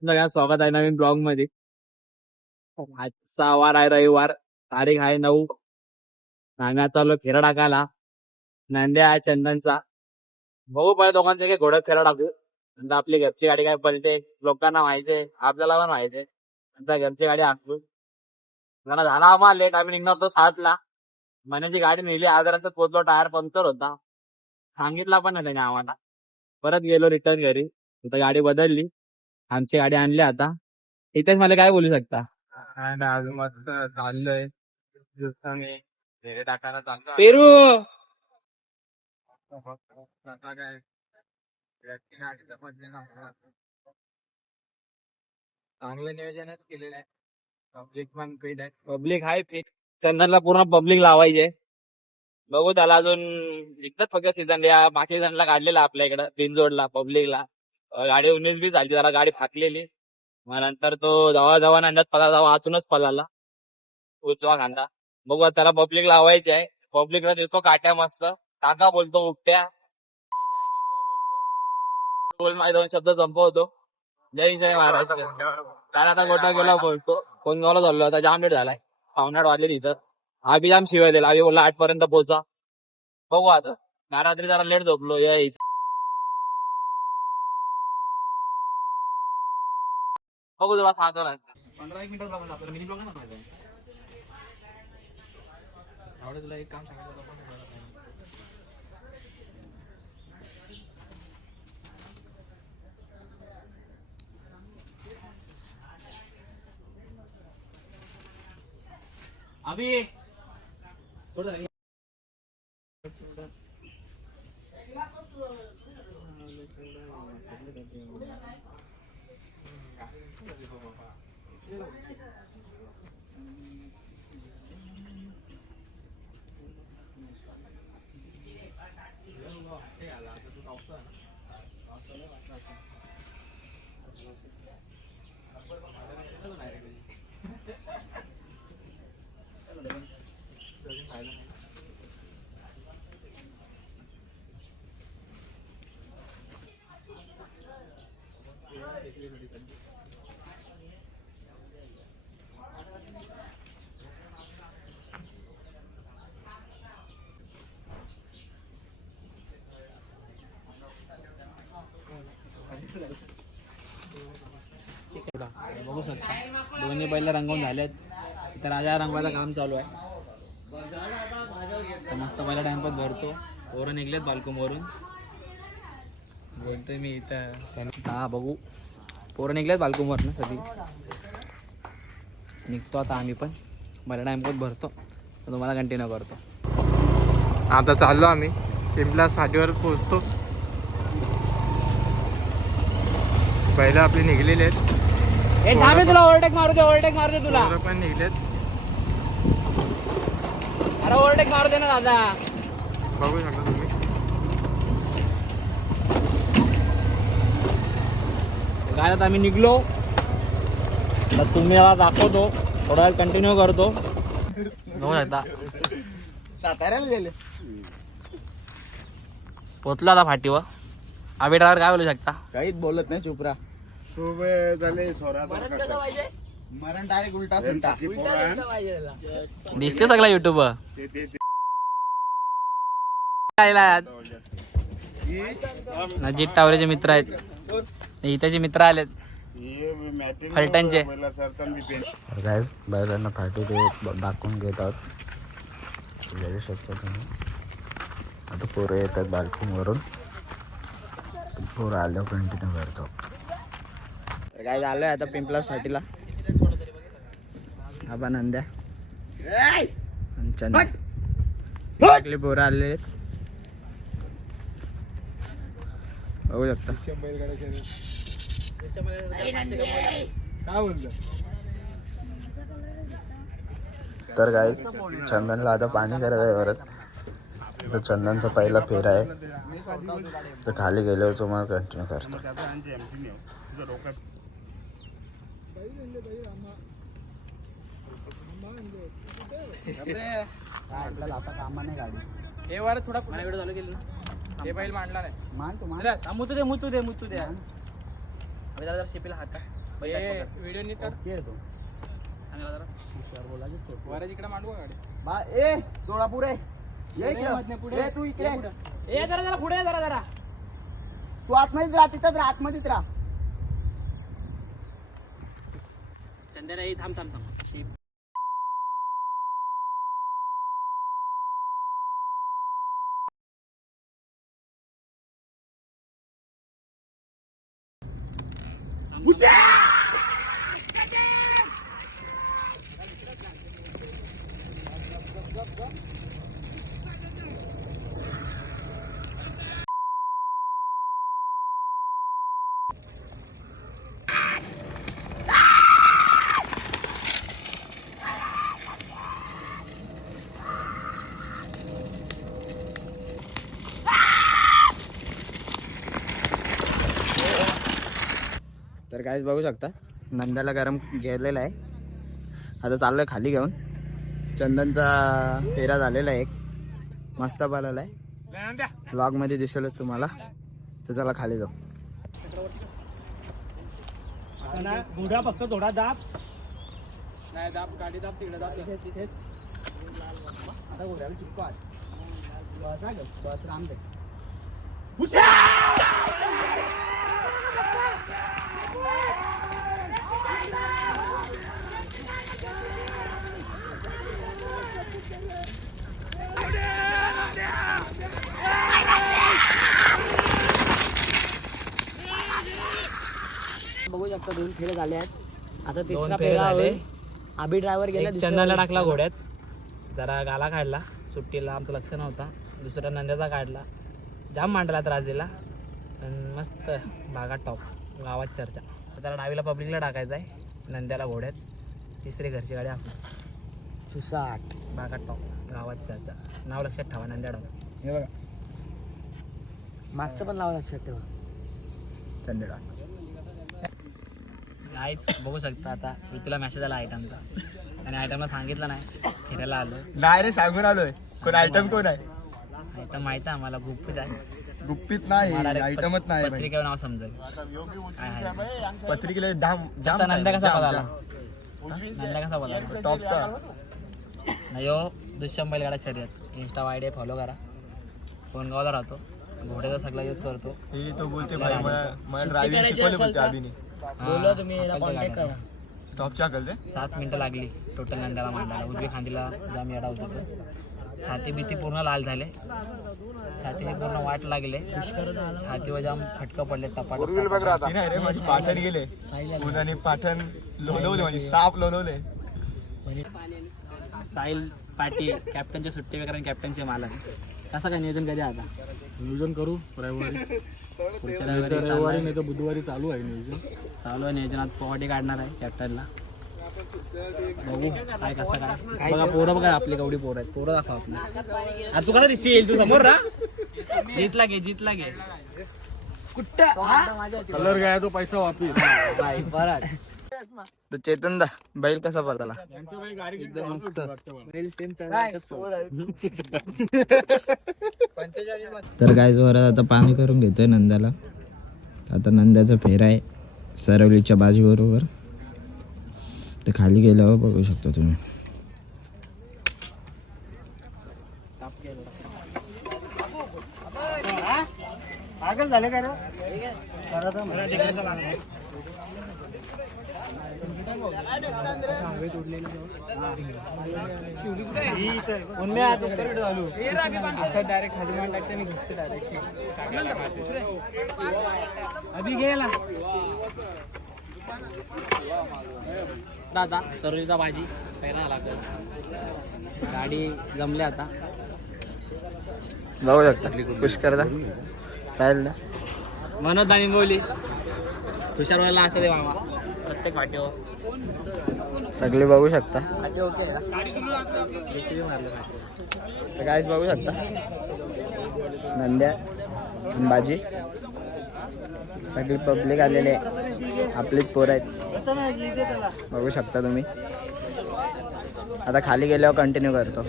सगळ्या स्वागत आहे नवीन ब्लॉग मध्ये. आजचा वार आहे रविवार, तारीख आहे 9. सांगा चालू फेरा टाकायला. नांद्या आहे चंदनचा. बघू पहिले दोघांचे काही घोड्यात फेरा टाकू. नंतर आपली घरची गाडी काय पलटे लोकांना माहितीये, आपल्याला पण माहितीये. नंतर घरची गाडी हाकू. जरा झाला आम्हाला लेट, आम्ही निघणार होतो 7ला. मनाची गाडी नेली, आजारात पोहोचलो, टायर पंक्चर होता. सांगितला पण नाही त्याने आम्हाला. परत गेलो रिटर्न घरी. आता गाडी बदलली, आमची गाडी आणली आता. इथेच मला काय बोलू शकता? अजून मस्त चाललोय दिवसांनी फेरे टाकायला चाललो. पेरू आता काय चांगलं नियोजनच केलेलं आहे. पब्लिक पण पेड आहे. पब्लिक आहे फिट. चंदनला पूर्ण पब्लिक लावायचे. बघू त्याला अजून एकदाच फक्त सीझन या बाकी सीझनला काढलेला आपल्या इकडं बिनजोडला पब्लिकला. गाडी 19-20 झाली, जरा गाडी फाकलेली. मग नंतर तो जवळ नांद्यात पळाला, आतूनच पळाला उजवा खांदा. बघू त्याला पब्लिक लावायची आहे. पब्लिकला देतो काट्या मस्त. काका बोलतो उपट्या. बोल माझे 2 शब्द संपवतो. जय जय महाराज. त्याला आता गोटा गेला बोलतो. कोण गावला चाललो आता, जाम लेट झालाय. 7:30 वाजले तिथं. आम्ही जाम शिवाय दिला. आम्ही बोलला 8 पर्यंत पोहोचा. बघू आता. रात्री जरा लेट झोपलो. बघू तुला सांगतो ना. 15-1 मिनिटात लागून आपल्याला मिनी ब्लॉग नाही बनवायचा. आवडे तुला एक काम सांगायचं होतं, पण करत नाही. अभि सोड जरा. बघू शकता दोन्ही बैल रंगवून झालेत. तर राजा रंगवायचं काम चालू आहे. मस्त पहिला टाइमपास भरतो. पोरं निघलेत बाल्कूमवरून. बोलतोय मी इथं. हा बघू पोरं निघलेत बाल्कूमवर ना सगळी. निघतो आता आम्ही पण. पहिला टाइमपास भरतो तर तुम्हाला कंटिन्यू करतो. आता चाललो आम्ही पिंपलास फाटीवर पोहोचतो. पहिले आपले निघलेले आहेत. तुला ओव्हरटेक मारू दे तुला. पोरं पण निघलेत. अरे ओव्हरटेक मारू दे ना दादा. बघू शकता तुम्ही. काय आता आम्ही निघलो. तर तुम्ही याला दाखवतो, थोडा वेळ कंटिन्यू करतो. बघू शकता साताऱ्याला गेले. पोचला आता फाटीवर. आम्ही ड्रायव्हर काय बोलू शकता? काहीच बोलत नाही. चुपरा खूप झाले सोरा. मरण डायरेक्ट उलटा सुलटा. दिसते सगळा युट्यूबवर. नजीक टावरेचे मित्र आहेत. इथेचे मित्र आलेत फलटणचे. बैलांना फाटी ते दाखवून घेत आहोत. बघू शकता तुम्ही. आता पोरं येतात बाल्कूनवरून. पोरं आल्यावर कंटिन्यू करतो. काय झालंय आता पिंपलास फाटीला. आबा नंद्या चंद्र पोरं आले. बघू शकता. तर काय चंदनला आता पाणी करत आहे परत. तर चंदनचा पहिला फेरा आहे. तर खाली गेल्यावर तुम्हाला कंटिन्यू करतो. हे वर थोडा व्हिडिओ चालू केली ना. हे बैल मांडला नाही. मान तू मान. मुतू दे. जरा शिपीला हात. व्हिडिओ नीट कर वर इकडे मांडू गाडी ए थोडा पुढे ये इकडे ए तू इकडे ए जरा पुढे जरा तू आतमध्येच राहा तिथंच राहा आतमध्येच राहा चंद्याला थांब तर काहीच बघू शकता नंद्याला गरम घेतलेला आहे. आता चाललोय खाली घेऊन. चंदनचा फेरा झालेला आहे, एक मस्त पाहिलेला आहे, व्लॉग मध्ये दिसेल तुम्हाला. तर चला खाली जाऊ. बुडा फक्त थोडा दाब नाही दाब गाडी दाब तिकडे दाब तिथेच आता घोड्याला चिपको आज बस राम दे बघू शकता 2 फेरे झाले आहेत. आता तिसरा फेरा होईल. अभि ड्रायव्हर गेला चंदनला टाकला घोड्यात, जरा गाला काढला सुट्टीला, आमचं लक्ष नव्हता. दुसऱ्या नंद्याचा काढला, जाम मांडला त्रास दिला. मस्त भागात टॉप गावात चर्चा. त्याला डावीला पब्लिकला टाकायचं आहे, नंद्याला घोड्यात. तिसरी घरची गाडी आपली सुसाट भागात टॉप गावात चर्चा. नाव लक्षात ठेवा नंद्या डाव. हे बघा मागचं पण नाव लक्षात ठेवा चंदेडा. काहीच बघू शकता. आता ऋतूला मेसेज आला आयटमचा, आणि आयटमला सांगितलं नाही, फिरायला आलो. नाही रे सांगून आलोय. कोण आयटम कोण आहे? आयटम माहिती आहे आम्हाला, गुप्पित आहे. गुप्पित नाही, मला direct आयटमच नाही. पत्रिकेवर नाव समजेल काय आहे. पत्रिकेला जाम कसा नंद्या कसा बघाला, नंद्या कसा बघाला टॉपचा. नाही हो, दुष्यम बैलगाडा शर्यत इंस्टा आयडी फॉलो करा. कोणगावला राहतो, घोड्याचा सगळा यूज करतो. तो बोलते मला ड्रायव्हिंग शिकवले बोलते अभिने. बोलो तुम्ही कॉन्टॅक्ट करा. टॉपच्या अकल ते 7 मिनिटं लागली टोटल नंद्याला मांडायला. उजवी खांदीला जाम येडा होता तो. छाती भीती पूर्ण लाल झाले, छातीची पूर्ण वाट लागले, छातीवर जाम फटका पडले. टपाट नाही रे माझी पाठण गेले पुन्हा पाठण लोलवले, म्हणजे साप लोलवले. साहिल पाटील कॅप्टनची सुट्टी वगैरे, कॅप्टनचे मालक. कसं काय नियोजन कधी आता? नियोजन करू रविवारी पुढच्या रविवारी नाही तर बुधवारी चालू आहे नियोजन. चालू आहे नियोजनात. पॉटी काढणार आहे कॅप्टनला. बघू काय कसं काय. बघा पोरं बघा आपली केवढी पोरं आहेत. पोरं दाखवा आपली. अरे तू कसा दिसशील, तू समोर रा. जीतला घे कुठं कलर गया तो पैसा वापिस. परत तर चेतन दा बैल कसा पडला? तर काय जोरात आता पाणी करून घेतोय नंद्याला. आता नंद्याचा फेरा आहे सरवलीच्या बाजूबरोबर. तर खाली गेल्यावर बघू शकता तुम्ही. पागल झाले का रे? डायरेक्ट खाली मान टाकते आणि घुसते डायरेक्ट. अभि गेला दादा सरोजीचा भाजी पहिला लागतो. गाडी जमले आता. बघू शकता पुष्करदा साहिल मनोज दानी बोली तुषार वाला असं दे मामा प्रत्येक वाटेवर सगळे बघू शकता. ओके तर काहीच बघू शकता नंद्या बाजी सगळी पब्लिक आलेले आपलीच पोरं आहेत बघू शकता तुम्ही. आता खाली गेल्यावर कंटिन्यू करतो.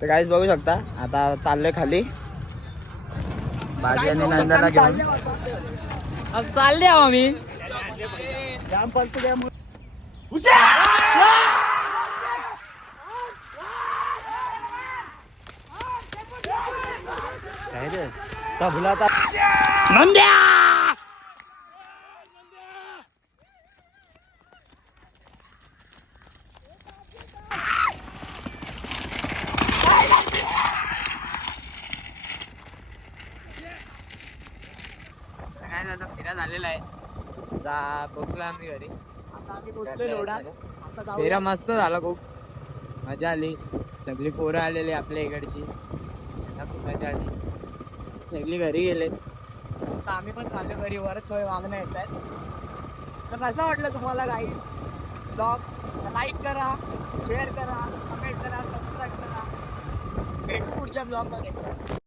तर काहीच बघू शकता आता चाललोय खाली बाजी आणि नंद्याला घेऊन. चालले आहो आम्ही. जाम पलतो द्या काय रे तबला नंद्या काय आता फिरा झालेला आहे आता पोचलो आम्ही घरी फेरा मस्त झाला खूप मजा आली सगळी पोरं आलेली आपल्या इकडची मजा आली सगळी घरी गेले आता आम्ही पण खाल्लो घरी वरच सोय मागणं येत आहेत तर कसं वाटलं तुम्हाला काही ब्लॉग लाईक करा शेअर करा कमेंट करा सबस्क्राईब करा भेटू पुढच्या ब्लॉगमध्ये